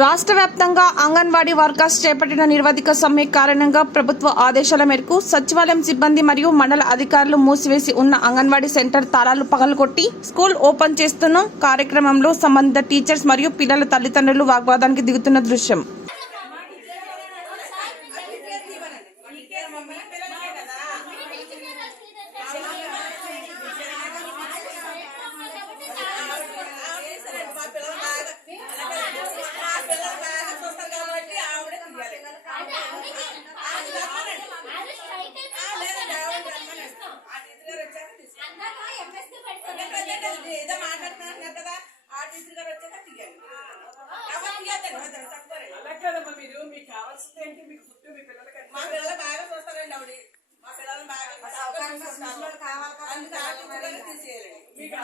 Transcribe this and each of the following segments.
రాష్ట్ర వ్యాప్తంగా అంగన్వాడీ వర్కర్స్ చేపట్టిన నిర్వాధిక సమ్మె కారణంగా ప్రభుత్వ ఆదేశాల మేరకు సచివాలయం సిబ్బంది మరియు మండల అధికారులు మూసివేసి ఉన్న అంగన్వాడీ సెంటర్ తాళాలు పగలగొట్టి స్కూల్ ఓపెన్ చేస్తున్న కార్యక్రమంలో సంబంధిత టీచర్స్ మరియు పిల్లల తల్లిదండ్రులు వాగ్వాదానికి దిగుతున్న దృశ్యం. ఏదో మాట్లాడుతున్నారు కదా ఆ టీచర్ గారు వచ్చాక తక్కువరే అలా కదమ్మా మీరు మీకు కావాల్సింది ఏంటి? మీకు ఫుడ్ మీ పిల్లలకి మా పిల్లలు బాగా చూస్తారండి ఆవిడ. మా పిల్లలు బాగా అందుకే ఆ టీచర్ గారిని తీసేయాలండి. మీకు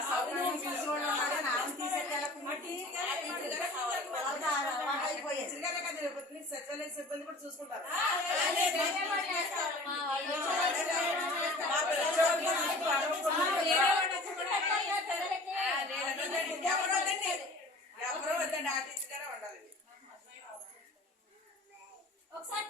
టీచర్ గారే కదా సిబ్బంది కూడా చూసుకుంటారు. ఎవరు వద్దండి. ఎవరు వద్దండి. ఆ టీచర్ గారే ఉండాలి. ఒకసారి